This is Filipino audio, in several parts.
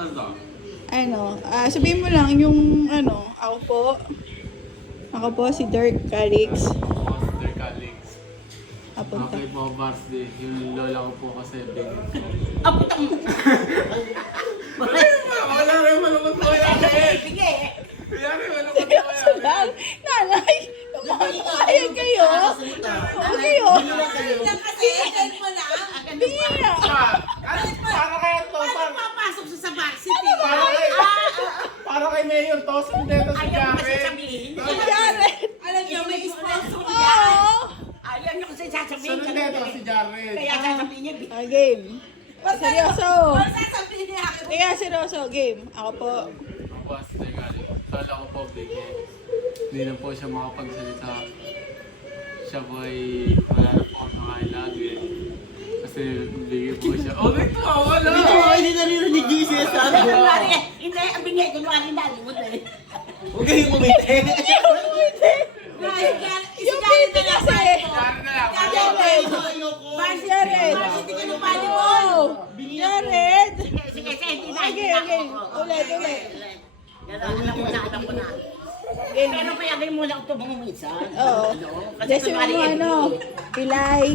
Ano to? Sabihin mo lang yung ako po si Dirk Calix. Master Calix. Apunta. Okay po, birthday. Yung lola ko po kasi bigyan ko. Putang mo. Wala rin malungkot po yan eh. Sige. Wala rin malungkot po Seryoso yan. lang. Nanay, kumakayag kayo. Okay, Kasi agad mo na. Bira. Para kaya to, Paano papasok sa varsity? para kay Mayor to, sundelo si Ayaw mo kasi Jared. sabihin. Jared. Alam niyo, may sponsor yan. Oo. Ayaw niyo kasi sasabihin. Sundelo si Jared. Kaya sasabihin niya. Game. Seryoso. Ano sasabihin niya? Kaya seryoso, game. Ako po. Master Calix. Lola ko po bigyan. Hindi na po siya makapagsalita. Siya po ay wala na po ako nakain lagi. Kasi bigyan po siya. Oh, nagtawa na! Hindi naririnig yung sinasabi. Hindi, ang bingay ko naman hindi mo na eh. Huwag kayong umiti. Yung piti kasi. Jared na lang. Jared. Jared. Varsity ka ng volleyball. Wow. Jared. Sige, hindi na. Okay. Ulit. Alam ko na. Game. Pero payagay muna ito mga minsan. Oo. Kasi Just kunwari, yung Pilay,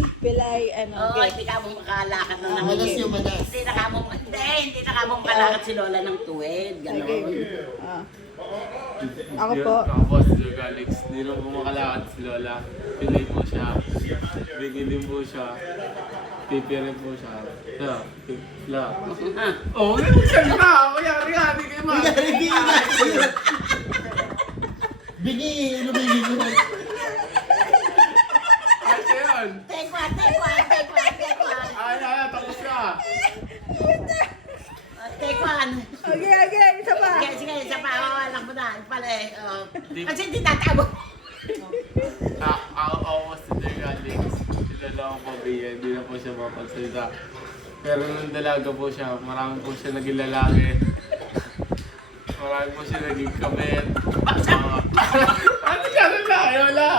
Oo, game. hindi ka mong makalakad na ng Malas yung malas. Hindi na ka mong makalakad si Lola ng tuwid. Gano'n. Ah. Ako po. Ako po si Dirk Calix. Hindi na po makalakad si Lola. Pilay po siya. Bigyan din po siya. Pipirin po siya. La. Oh, hindi mo siya na. Mayari ka. Hindi kayo ma. Bingi, lumigil ko. Ay, siya yun. Take one. Ay, tapos na. Take one. Okay, isa pa. Sige, isa pa. Alam mo na. Pala eh. Kasi hindi tatabo. Ako po si Dirk Calix. Sila lang ako pabigyan. Hindi na po siya mapagsalita. Pero nung dalaga po siya, marami po siya naging lalaki. Marami po siya naging kabit. Ano siya na lalaki? Wala.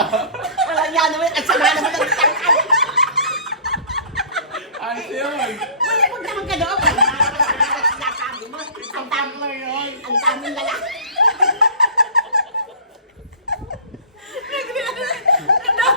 Walang yan naman. Ang sama naman ng Ayos yun.